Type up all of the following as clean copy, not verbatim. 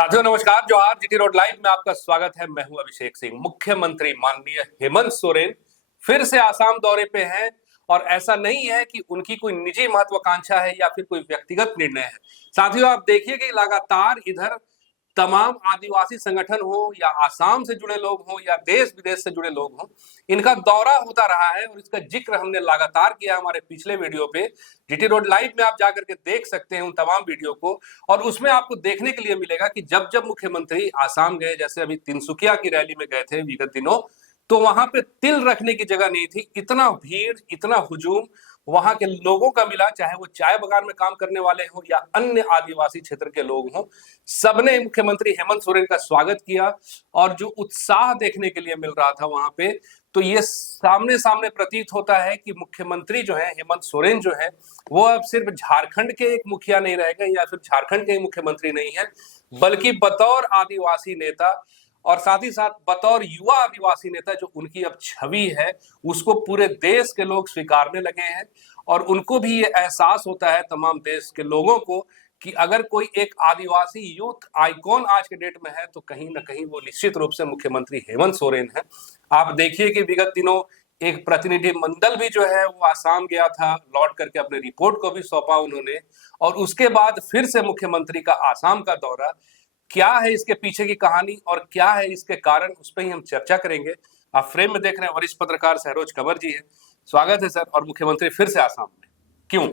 साथियों नमस्कार, जोहार। जीटी रोड लाइव में आपका स्वागत है। मैं हूं अभिषेक सिंह। मुख्यमंत्री माननीय हेमंत सोरेन फिर से आसाम दौरे पे हैं और ऐसा नहीं है कि उनकी कोई निजी महत्वाकांक्षा है या फिर कोई व्यक्तिगत निर्णय है। साथियों आप देखिए कि लगातार इधर तमाम आदिवासी संगठन हो या आसाम से जुड़े लोग हो या देश विदेश से जुड़े लोग हो, इनका दौरा होता रहा है और इसका जिक्र हमने लगातार किया हमारे पिछले वीडियो पे। जीटी रोड लाइव में आप जाकर के देख सकते हैं उन तमाम वीडियो को, और उसमें आपको देखने के लिए मिलेगा कि जब जब मुख्यमंत्री आसाम गए, जैसे अभी तिनसुकिया की रैली में गए थे विगत दिनों, तो वहां पे तिल रखने की जगह नहीं थी। इतना भीड़, इतना हुजूम वहां के लोगों का मिला, चाहे वो चाय बागान में काम करने वाले हो या अन्य आदिवासी क्षेत्र के लोग हों, सबने मुख्यमंत्री हेमंत सोरेन का स्वागत किया। और जो उत्साह देखने के लिए मिल रहा था वहां पे, तो ये सामने सामने प्रतीत होता है कि मुख्यमंत्री जो है हेमंत सोरेन जो है, वो अब सिर्फ झारखंड के एक मुखिया नहीं रह गए या फिर झारखंड के मुख्यमंत्री नहीं है, बल्कि बतौर आदिवासी नेता और साथ ही साथ बतौर युवा आदिवासी नेता जो उनकी अब छवि है, उसको पूरे देश के लोग स्वीकारने लगे हैं। और उनको भी ये एहसास होता है, तमाम देश के लोगों को, कि अगर कोई एक आदिवासी यूथ आइकॉन आज के डेट में है तो कहीं ना कहीं वो निश्चित रूप से मुख्यमंत्री हेमंत सोरेन है। आप देखिए कि विगत दिनों एक प्रतिनिधि मंडल भी जो है वो आसाम गया था, लौट करके अपने रिपोर्ट को भी सौंपा उन्होंने, और उसके बाद फिर से मुख्यमंत्री का आसाम का दौरा। क्या है इसके पीछे की कहानी और क्या है इसके कारण, उस पर ही हम चर्चा करेंगे। आप फ्रेम में देख रहे हैं वरिष्ठ पत्रकार सहरोज कंवर जी है। स्वागत है सर। और मुख्यमंत्री फिर से आसाम में क्यों?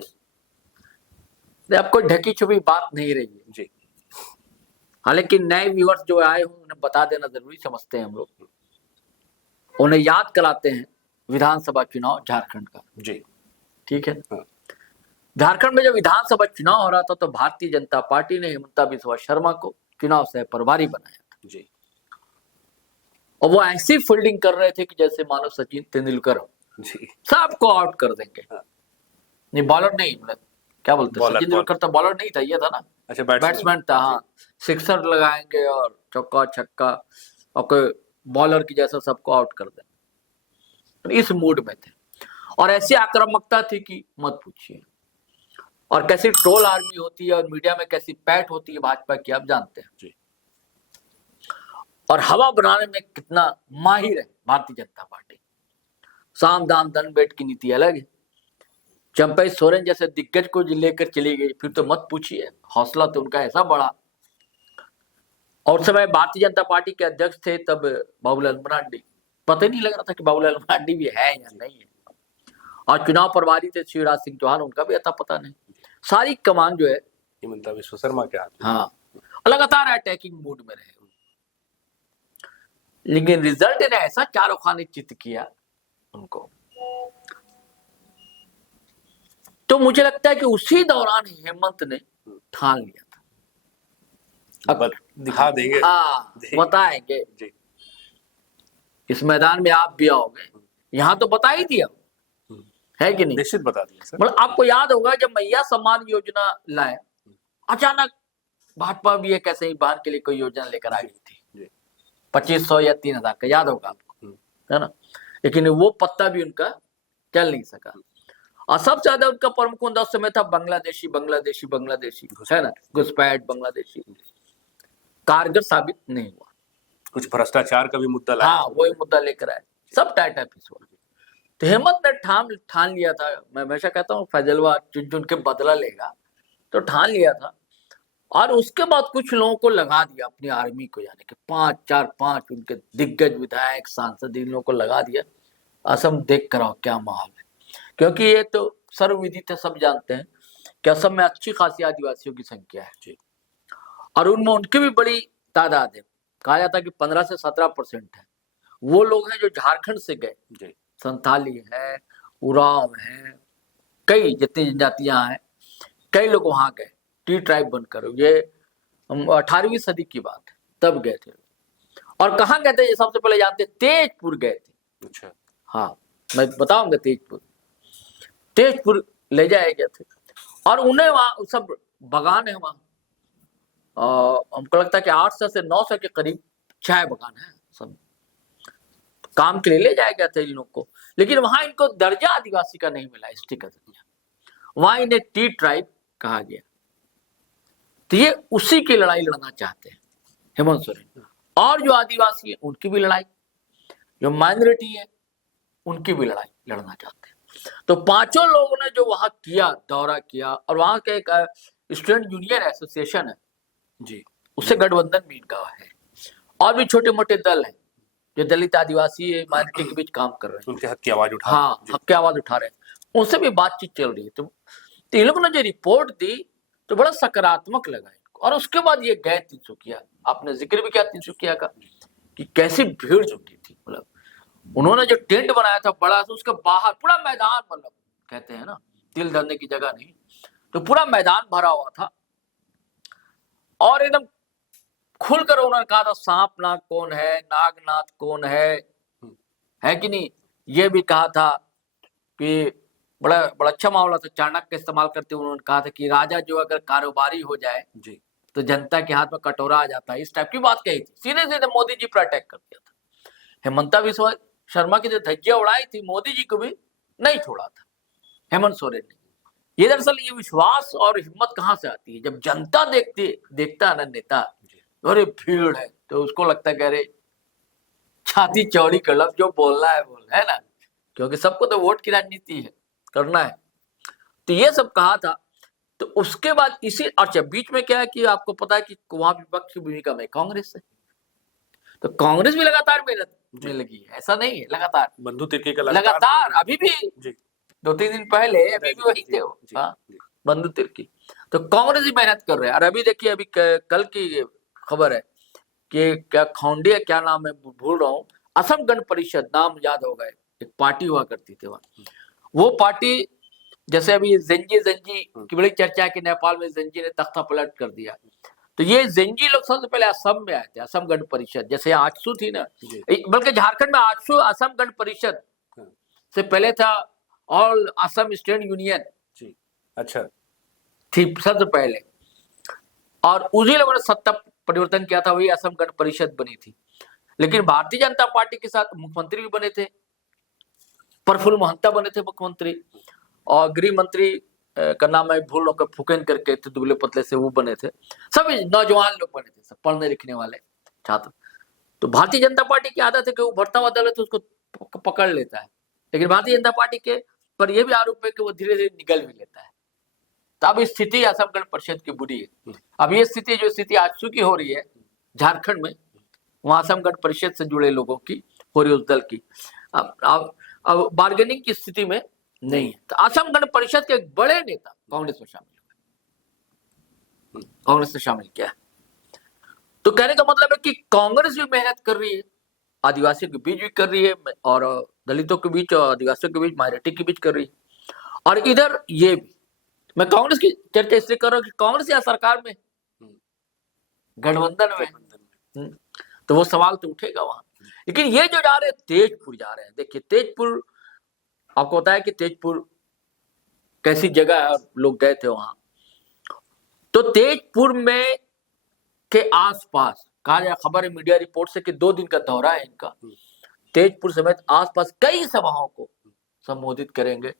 अब कोई ढकी छुपी बात नहीं रही है जी। हालांकि नए व्यूअर्स जो आए हों उन्हें बता देना जरूरी समझते हैं हम लोग, उन्हें याद कराते हैं विधानसभा चुनाव झारखंड का। जी ठीक है। हाँ। झारखंड में जब विधानसभा चुनाव हो रहा था तो भारतीय जनता पार्टी ने हिमंता बिस्वा शर्मा को चुनाव सह प्रभारी बनाया था। जी। और वो ऐसी फील्डिंग कर रहे थे कि जैसे मानो सचिन तेंदुलकर हो। जी। सबको आउट कर देंगे। हाँ। नहीं, बॉलर नहीं, मतलब क्या बोलते हैं, सचिन तेंदुलकर तो बॉलर नहीं था, ये था ना, अच्छा, बैट्समैन था। हाँ, सिक्सर लगाएंगे और चौका छक्का, और कोई बॉलर की जैसा सबको आउट कर देंगे। इस मूड में थे और ऐसी आक्रामकता थी कि मत पूछिए। और कैसी ट्रोल आर्मी होती है और मीडिया में कैसी पैठ होती है भाजपा की, आप जानते हैं जी। और हवा बनाने में कितना माहिर है भारतीय जनता पार्टी। साम दाम दंड बैठ की नीति अलग है। चंपई सोरेन जैसे दिग्गज को लेकर चली गई, फिर तो मत पूछिए, हौसला तो उनका ऐसा बड़ा। और समय भारतीय जनता पार्टी के अध्यक्ष थे तब बाबूलाल मरांडी, पता ही नहीं लग रहा था कि बाबूलाल मरांडी भी है या नहीं है। और चुनाव प्रभारी थे शिवराज सिंह चौहान, उनका भी अता पता नहीं। सारी कमान जो है हिमंता बिस्वा शर्मा के हाथ में। हाँ, लगातार अटैकिंग मूड में रहे। लेकिन रिजल्ट ने ऐसा चारों खाने चित किया उनको, तो मुझे लगता है कि उसी दौरान हेमंत ने ठान लिया था। अब दिखा देंगे। हाँ, बताएंगे जी। इस मैदान में आप भी आओगे, यहां तो बता ही दिया है कि नहीं? निश्चित बता दिया सर। मतलब आपको याद होगा जब मैया सम्मान योजना लाए, अचानक भाजपा भी एक ऐसे ही बाहर के लिए कोई योजना लेकर आ गई थी, 2500 या 3000 का, याद होगा आपको, है ना? लेकिन वो पत्ता भी उनका चल नहीं सका। और सबसे ज्यादा उनका प्रमुख मुद्दा उस समय था बांग्लादेशी बांग्लादेशी बांग्लादेशी, है ना, घुसपैठ बांग्लादेशी। कारगर साबित नहीं हुआ। कुछ भ्रष्टाचार का भी मुद्दा लाया। हाँ, वही मुद्दा लेकर आए, सब टाइट पीस हुआ। तो हेमंत ने ठान लिया था। मैं हमेशा कहता हूँ फैजलवा चुन चुन के बदला लेगा, तो ठान लिया था। और उसके बाद कुछ लोगों को लगा दिया अपनी आर्मी को, यानी कि 5 उनके दिग्गज विधायक सांसद, इन लोगों को लगा दिया। असम देख कर आओ क्या माहौल है, क्योंकि ये तो सर्वविदित है, सब जानते हैं कि असम में अच्छी खासी आदिवासियों की संख्या है और उनमें उनकी भी बड़ी तादाद है। कहा जाता है कि 15 से 17% है वो लोग हैं जो झारखंड से गए। संथाली है, उराव है, कई जितनी जनजातियां हैं, कई लोग वहां गए टी ट्राइब बनकर। ये 18वीं सदी की बात है, तब गए थे। और कहाँ गए थे ये सबसे पहले जानते, तेजपुर गए थे। अच्छा। हाँ, मैं बताऊंगा। तेजपुर ले जाए गए थे और उन्हें वहां सब बगान है वहां, हमको लगता है कि 800 से 900 के करीब चाय बगान है, सब काम के लिए ले जाया गया था इन लोग को। लेकिन वहां इनको दर्जा आदिवासी का नहीं मिला, एसटी का दर्जा, वहां इन्हें टी ट्राइब कहा गया। तो ये उसी की लड़ाई लड़ना चाहते हैं। हेमंत सोरेन, और जो आदिवासी है उनकी भी लड़ाई, जो माइनॉरिटी है उनकी भी लड़ाई लड़ना चाहते हैं। तो पांचों लोगों ने जो वहां किया, दौरा किया, और वहां का एक स्टूडेंट यूनियन एसोसिएशन है जी, उससे गठबंधन भी इनका है, और भी छोटे मोटे दल हैं जो दलित आदिवासी माइनॉरिटी के बीच काम कर रहे हैं, उनके हक की आवाज उठा रहे हैं। हाँ हक की आवाज उठा रहे हैं, उनसे भी बातचीत चल रही है। तो इन लोगों ने जो रिपोर्ट दी तो बड़ा सकारात्मक लगा इनको। और उसके बाद ये गए तिनसुकिया, आपने जिक्र भी किया तिनसुकिया का कि कैसी भीड़ जुटी थी। मतलब उन्होंने जो टेंट बनाया था बड़ा, तो उसके बाहर पूरा मैदान, मतलब कहते हैं ना तिल धरने की जगह नहीं, तो पूरा मैदान भरा हुआ था, और एकदम खुलकर उन्होंने कहा था सांप नाग कौन है, नागनाथ कौन है कि नहीं। ये भी कहा था कि बड़ा बड़ा अच्छा मामला था, चाणक्य इस्तेमाल करते हुए उन्होंने कहा था कि राजा जो अगर कारोबारी हो जाए जी, तो जनता के हाथ में कटोरा आ जाता है, इस टाइप की बात कही थी। सीधे सीधे मोदी जी पर अटैक कर दिया था। हेमंता बिस्वा शर्मा की जो धज्जियां उड़ाई थी, मोदी जी को भी नहीं छोड़ा था हेमंत सोरेन ने। ये दरअसल ये विश्वास और हिम्मत कहाँ से आती है, जब जनता देखता है ना नेता, अरे भीड़ है, तो उसको लगता है कि अरे छाती चौड़ी कर लो, जो बोलना है बोल, है ना, क्योंकि सबको तो वोट की राजनीति है, करना है। तो ये सब कहा था। तो उसके बाद इसी, अच्छा बीच में क्या है कि आपको पता है कि वहां विपक्ष की भूमिका में कांग्रेस है, तो कांग्रेस भी लगातार मेहनत में लगी है, ऐसा नहीं है, लगातार बंधु तिर्की का लगातार अभी भी जी, 2-3 दिन पहले अभी भी वही थे वो, हाँ बंधु तिर्की। तो कांग्रेस भी मेहनत कर रहे हैं। और अभी देखिए, अभी कल की खबर है कि क्या खौंडिया, क्या नाम है भूल रहा हूँ, असम गण परिषद नाम याद होगा, एक पार्टी हुआ करती थी वहां, वो पार्टी, जैसे अभी जेंजी की बड़ी चर्चा है कि नेपाल में जेंजी ने तख्ता पलट कर दिया, तो ये जेंजी लोग सबसे पहले असम में आए थे, असम गण परिषद, जैसे आजसू थी ना, बल्कि झारखंड में आजसू असम गण परिषद से पहले था ऑल असम स्टूडेंट यूनियन, अच्छा थी सबसे पहले, और उन्हीं लोगों ने सत्ता परिवर्तन किया था, वही असम गण परिषद बनी थी। लेकिन भारतीय जनता पार्टी के साथ मुख्यमंत्री भी बने थे, प्रफुल्ल महंता बने थे मुख्यमंत्री, और गृह मंत्री का नाम है भूल रहा हूं, फुकेन करके थे, दुबले पतले से, वो बने थे। सभी नौजवान लोग बने थे, सब पढ़ने लिखने वाले छात्र। तो भारतीय जनता पार्टी की आदत है कि वो बढ़ता हुआ दल है तो उसको पकड़ लेता है, लेकिन भारतीय जनता पार्टी के पर यह भी आरोप है कि वो धीरे धीरे निगल भी लेता है। तो अब स्थिति असम गण परिषद की बुरी है। अब ये स्थिति, जो स्थिति आजसू की हो रही है झारखंड में, वहां असम गण परिषद से जुड़े लोगों की हो रही, उस दल की अब बार्गेनिंग की स्थिति में नहीं है। तो असम गण परिषद के एक बड़े नेता कांग्रेस में शामिल हुए, कांग्रेस ने शामिल किया। तो कहने का मतलब है कि कांग्रेस भी मेहनत कर रही है, आदिवासियों के बीच भी कर रही है, और दलितों के बीच और आदिवासियों के बीच, माइनॉरिटी के बीच कर रही है। और इधर ये भी, मैं कांग्रेस की चर्चा इसलिए कर रहा हूं कि कांग्रेस या सरकार में, गठबंधन में, तो वो सवाल तो उठेगा वहां। लेकिन ये जो जा रहे हैं तेजपुर जा रहे हैं, देखिए तेजपुर, आपको पता है कि तेजपुर कैसी जगह है, लोग गए थे वहां। तो तेजपुर में के आसपास कहा जाए, खबर है मीडिया रिपोर्ट से कि 2 दिन का दौरा है इनका, तेजपुर समेत आसपास कई सभाओं को संबोधित करेंगे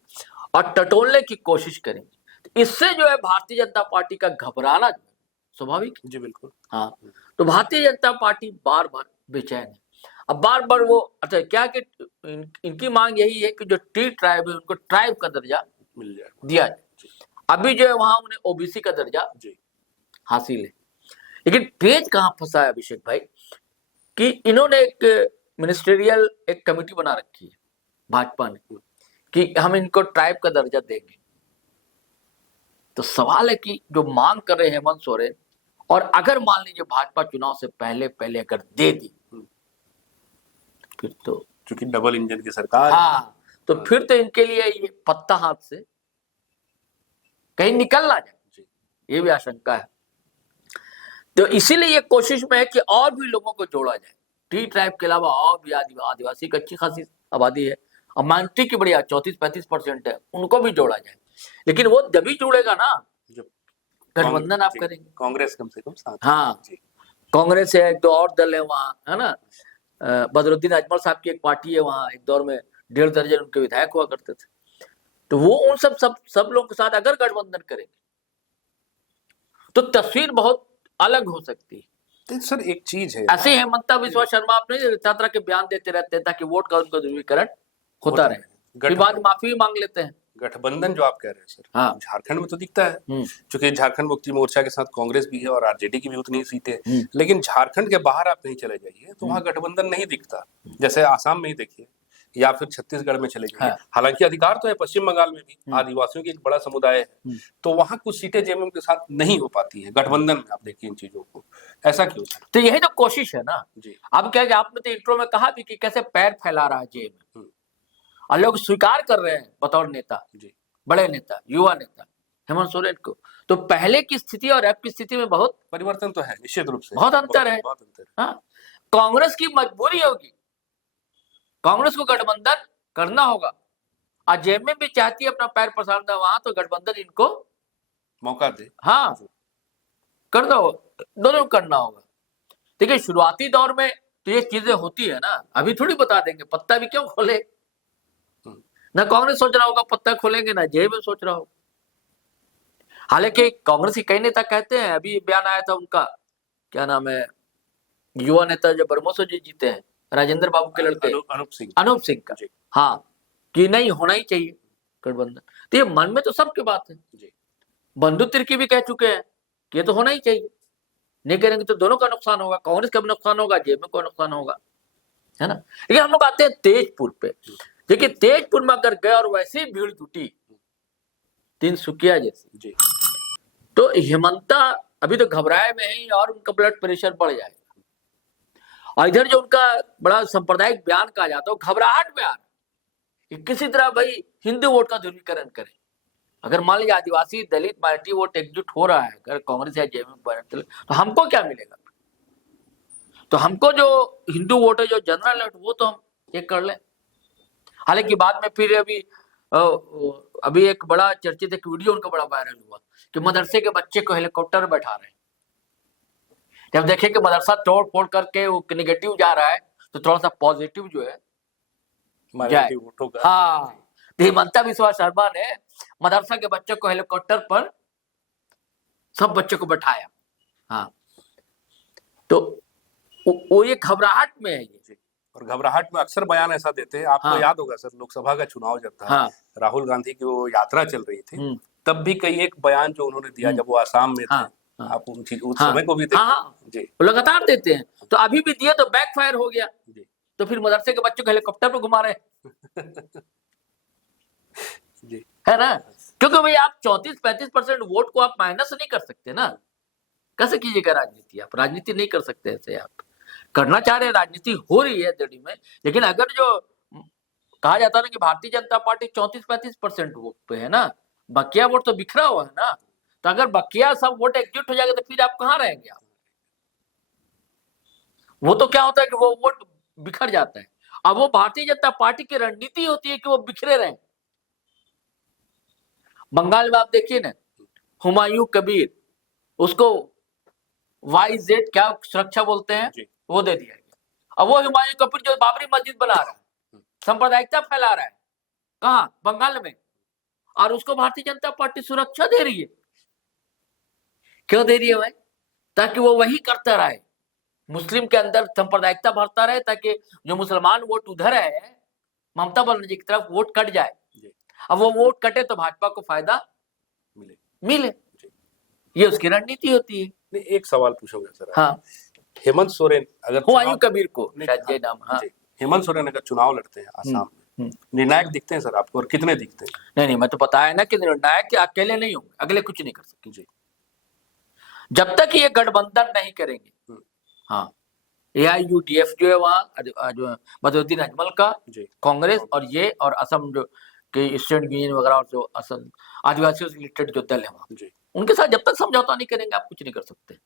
और टटोलने की कोशिश करेंगे। तो इससे जो है भारतीय जनता पार्टी का घबराना स्वाभाविक, जी बिल्कुल, हाँ। तो भारतीय जनता पार्टी बार बार बेचैन है। अब बार बार वो, अच्छा क्या कि इनकी मांग यही है कि जो टी ट्राइब है उनको ट्राइब का दर्जा मिल जाए, दिया जाए। अभी जो है वहां उन्हें ओबीसी का दर्जा हासिल है। लेकिन पेज कहां फंसा है अभिषेक भाई, कि इन्होंने एक मिनिस्टेरियल एक कमेटी बना रखी है भाजपा ने कि हम इनको ट्राइब का दर्जा देंगे। तो सवाल है कि जो मांग कर रहे हैं हेमंत सोरेन, और अगर मान लीजिए भाजपा चुनाव से पहले पहले अगर दे दी, फिर तो चूंकि डबल इंजन की सरकार, हाँ, तो फिर तो इनके लिए ये पत्ता हाथ से कहीं निकल ना जाए, ये भी आशंका है। तो इसीलिए ये कोशिश में है कि और भी लोगों को जोड़ा जाए, टी ट्राइब के अलावा और भी आदिवासी की अच्छी खासी आबादी है, और माइनॉरिटी की बढ़िया 34-35% है, उनको भी जोड़ा जाए। लेकिन वो जब भी जुड़ेगा ना, गठबंधन आप करेंगे, कांग्रेस कम से कम साथ, हाँ कांग्रेस है, 1-2 और दल है वहां, है ना, बदरुद्दीन अजमल साहब की एक पार्टी है वहां, एक दौर में 1.5 दर्जन उनके विधायक हुआ करते थे। तो वो उन सब लोगों के साथ अगर गठबंधन करेंगे तो तस्वीर बहुत अलग हो सकती है। तो सर एक चीज है, ऐसे ही हेमंता बिस्वा शर्मा अपने तरह तरह के बयान देते रहते हैं ताकि वोट का उनका ध्रुवीकरण होता रहे, फिर बाद में माफी भी मांग लेते हैं। गठबंधन जो आप कह रहे हैं सर, हाँ। झारखंड में तो दिखता है, क्योंकि झारखंड मुक्ति मोर्चा के साथ कांग्रेस भी है और आरजेडी की भी उतनी ही सीटें, लेकिन झारखंड के बाहर आप कहीं चले जाइए तो वहां गठबंधन नहीं दिखता। जैसे आसाम में ही देखिए या फिर छत्तीसगढ़ में चले जाइए, हालांकि अधिकार तो है पश्चिम बंगाल में भी, आदिवासियों की एक बड़ा समुदाय है, तो वहां कुछ सीटें जेएमएम के साथ नहीं हो पाती है गठबंधन में। आप देखिए इन चीजों को, ऐसा क्यों सर? तो यही तो कोशिश है ना जी। अब क्या कि आपने तो इंट्रो में कहा भी कि कैसे पैर फैला रहा है जेएमएम, और लोग स्वीकार कर रहे हैं बतौर नेता, बड़े नेता, युवा नेता हेमंत सोरेन को। तो पहले की स्थिति और अब की स्थिति में बहुत परिवर्तन तो है, निश्चित रूप से बहुत अंतर है। हाँ, कांग्रेस की मजबूरी होगी, कांग्रेस को गठबंधन करना होगा, और जेएमएम भी चाहती है अपना पैर पसारना वहां, तो गठबंधन इनको मौका दे। हाँ, कर दो, दोनों करना होगा। देखिए शुरुआती दौर में तो ये चीजें होती है ना, अभी थोड़ी बता देंगे, पत्ता भी क्यों खोले, ना कांग्रेस सोच रहा होगा पत्ता खोलेंगे, ना जेएमएम सोच रहा होगा। हालांकि कांग्रेस के कई नेता कहते हैं, अभी बयान आया था उनका, क्या नाम है, युवा नेता जो बरमोसो जी जीते हैं, राजेंद्र बाबू के लड़के अनूप सिंह का, हाँ, कि नहीं होना ही चाहिए गठबंधन। तो ये मन में तो सबकी बात है, बंधु तिर्की भी कह चुके हैं कि ये तो होना ही चाहिए, नहीं करेंगे तो दोनों का नुकसान होगा, कांग्रेस का भी नुकसान होगा, जेएमएम का नुकसान होगा, है ना। लेकिन हम लोग आते हैं तेजपुर पे। देखिए तेजपुर में अगर गए और वैसे ही भीड़ जुटी तिनसुकिया जैसी, तो हेमंता अभी तो घबराए में ही और उनका ब्लड प्रेशर बढ़ जाएगा। और इधर जो उनका बड़ा सांप्रदायिक बयान कहा जाता है, घबराहट में आ रहा है कि किसी तरह भाई हिंदू वोट का ध्रुवीकरण करें। अगर मान लीजिए आदिवासी दलित माइनॉरिटी वोट एकजुट हो रहा है अगर कांग्रेस या जेएमएम, तो हमको क्या मिलेगा? तो हमको जो हिंदू वोट है, जो जनरल वोट, वो तो हम चेक कर लें। हालांकि बाद में फिर अभी एक बड़ा चर्चित एक वीडियो उनका बड़ा वायरल हुआ कि मदरसे के बच्चे को हेलीकॉप्टर में बैठा रहे हैं। जब देखे कि मदरसा तोड़ फोड़ करके वो निगेटिव जा रहा है, तो थोड़ा सा पॉजिटिव जो है जाए। हाँ, हेमंता बिस्वा शर्मा ने मदरसा के बच्चों को हेलीकॉप्टर पर सब बच्चों को बैठाया। हाँ, तो वो ये घबराहट में है ये, और घबराहट में अक्सर बयान ऐसा देते हैं। आपको याद होगा सर, लोकसभा का चुनाव जब था, राहुल गांधी की वो यात्रा चल रही थी, तब भी कई एक बयान जो उन्होंने दिया जब वो आसाम में थे, आप उस समय को भी देखते जी, लगातार देते हैं। तो अभी भी दिया तो बैकफायर हो गया, तो फिर मदरसे के बच्चों को हेलीकॉप्टर पर घुमा रहे है ना। क्योंकि भाई आप 34-35% वोट को आप माइनस नहीं कर सकते ना, कैसे कीजिएगा राजनीति? आप राजनीति नहीं कर सकते ऐसे। आप करना चाह रहे हैं, राजनीति हो रही है दिल्ली में, लेकिन अगर जो कहा जाता है ना कि भारतीय जनता पार्टी 34-35% वोट पे है ना, बकिया वोट तो बिखरा हुआ है ना, तो अगर बकिया सब वोट एकजुट हो जाएगा तो फिर आप कहाँ रहेंगे? आप वो तो क्या होता है कि वो वोट बिखर जाता है। अब वो भारतीय जनता पार्टी की रणनीति होती है कि वो बिखरे रहे। बंगाल में आप देखिए ना, हुमायूं कबीर, उसको YZ क्या सुरक्षा बोलते हैं, वो दे दिया गया। अब वो हुमायूं कबीर जो बाबरी मस्जिद बना रहा है, सांप्रदायिकता फैला रहा है, कहा? बंगाल में, और उसको भारतीय जनता पार्टी सुरक्षा दे रही है। क्यों दे रही है भाई? ताकि वो वही करता रहे, मुस्लिम के अंदर सांप्रदायिकता भरता रहे, ताकि जो मुसलमान वोट उधर है ममता बनर्जी की तरफ वोट कट जाए। अब वो वोट कटे तो भाजपा को फायदा मिले, ये उसकी रणनीति होती है। नहीं, एक सवाल पूछोगे सर। हाँ, हेमंत सोरेन अगर हुमायूं कबीर को शायद ये नाम, हाँ, हेमंत सोरेन अगर चुनाव लड़ते हैं आसाम में, निर्णायक दिखते हैं सर आपको, और कितने दिखते हैं? नहीं, मैं तो पता है ना कि निर्णायक अकेले नहीं होंगे, अगले कुछ नहीं कर सकते जी, जब तक ये गठबंधन नहीं करेंगे। हाँ, AIUDF जो है वहाँ जो बदरुद्दीन अजमल का कांग्रेस, और ये और असम जो के स्टूडेंट यूनियन वगैरह, और जो असम आदिवासियों से रिलेटेड जो दल है वहाँ, उनके साथ जब तक समझौता नहीं करेंगे आप कुछ नहीं कर सकते।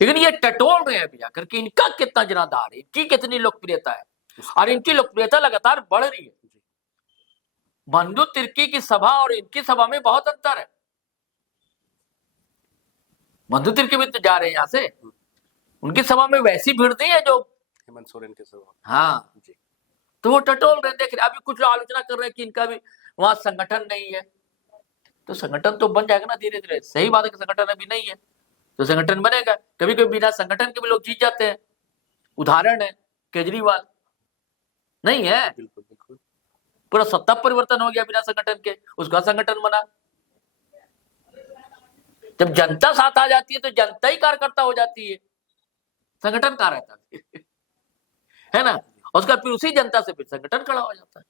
लेकिन ये टटोल रहे हैं अभी आकर कि इनका कितना जनाधार है, इनकी कितनी लोकप्रियता है, और इनकी लोकप्रियता लगातार बढ़ रही है। बंधु तिर्की की सभा और इनकी सभा में बहुत अंतर है। बंधु तिर्की भी तो जा रहे हैं यहाँ से, उनकी सभा में वैसी भीड़ नहीं है जो हेमंत सोरेन के सभा। हाँ जी, तो वो टटोल रहे। देख रहे अभी कुछ आलोचना कर रहे हैं कि इनका भी वहां संगठन नहीं है, तो संगठन तो बन जाएगा ना धीरे धीरे। सही बात है कि संगठन अभी नहीं है, तो संगठन बनेगा। कभी कभी बिना संगठन के भी लोग जीत जाते हैं, उदाहरण है केजरीवाल, नहीं है, बिल्कुल बिल्कुल। पूरा सत्ता परिवर्तन हो गया बिना संगठन के, उसका संगठन बना। जब जनता साथ आ जाती है तो जनता ही कार्यकर्ता हो जाती है, संगठन कहाँ रहता है ना, और उसका फिर उसी जनता से फिर संगठन खड़ा हो जाता है।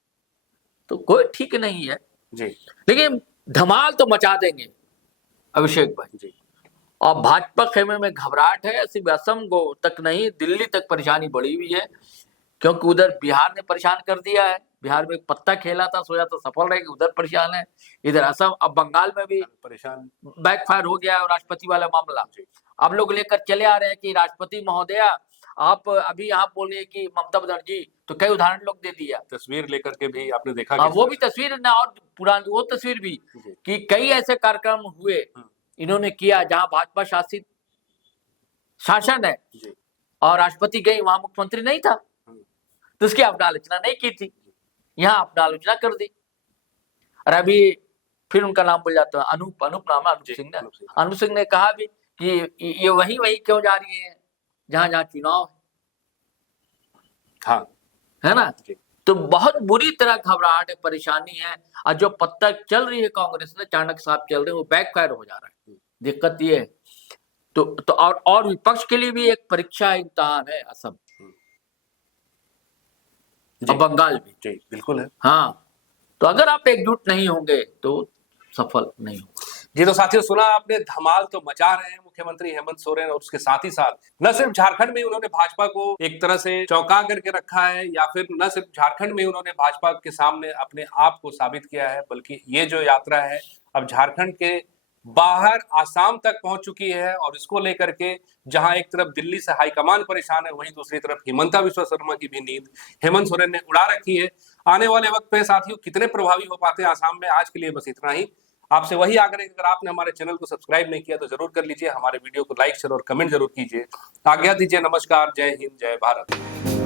तो कोई ठीक नहीं है जी लेकिन धमाल तो मचा देंगे अभिषेक भाई जी। और भाजपा खेमे में घबराहट है, सिर्फ असम को तक नहीं दिल्ली तक परेशानी बढ़ी हुई है, क्योंकि उधर बिहार ने परेशान कर दिया है, बिहार में एक पत्ता खेला था, सोचा तो सफल रहेगी, उधर परेशान है, इधर असम, अब बंगाल में भी परेशान बैकफायर हो गया है और राष्ट्रपति वाला मामला अब लोग लेकर चले आ रहे हैं कि राष्ट्रपति महोदया आप अभी यहाँ बोले कि ममता बनर्जी, तो कई उदाहरण लोग दे दिया, तस्वीर लेकर के भी आपने देखा हाँ, किस वो तरह भी से? तस्वीर ना, और पुरानी वो तस्वीर भी जी। कि कई ऐसे कार्यक्रम हुए इन्होंने किया जहां भाजपा शासित शासन है जी और राष्ट्रपति गई, वहां मुख्यमंत्री नहीं था, तो उसकी आपने आलोचना नहीं की थी, यहाँ आपने आलोचना कर दी। और अभी फिर उनका नाम भूल जाता है, अनूप नाम है, अनूप सिंह ने, अनूप सिंह ने कहा भी कि ये वही क्यों जा रही है जहां जहां चुनाव है, हाँ है ना। जी। तो बहुत बुरी तरह घबराहट है, परेशानी है, और जो पत्ता चल रही है कांग्रेस में, चाणक्य साहब चल रहे हैं, वो बैकफायर हो जा रहा है। दिक्कत ये है तो और विपक्ष के लिए भी एक परीक्षा इम्तिहान है असम और बंगाल भी। जी बिल्कुल है। हाँ, तो अगर आप एकजुट नहीं होंगे तो सफल नहीं होंगे। जी तो साथियों, सुना आपने, धमाल तो मचा रहे हैं मुख्यमंत्री हेमंत सोरेन, और उसके साथ ही साथ न सिर्फ झारखंड में उन्होंने भाजपा को एक तरह से चौंका करके रखा है, या फिर न सिर्फ झारखंड में उन्होंने भाजपा के सामने अपने आप को साबित किया है, बल्कि ये जो यात्रा है अब झारखंड के बाहर आसाम तक पहुंच चुकी है, और इसको लेकर के जहां एक तरफ दिल्ली से हाईकमान परेशान है, वहीं दूसरी तरफ हिमंता बिस्वा शर्मा की भी नींद हेमंत सोरेन ने उड़ा रखी है। आने वाले वक्त पे साथियों कितने प्रभावी हो पाते हैं आसाम में, आज के लिए बस इतना ही। आपसे वही आग्रह, अगर आपने हमारे चैनल को सब्सक्राइब नहीं किया तो जरूर कर लीजिए, हमारे वीडियो को लाइक शेयर और कमेंट जरूर कीजिए। आज्ञा दीजिए, नमस्कार, जय हिंद, जय भारत।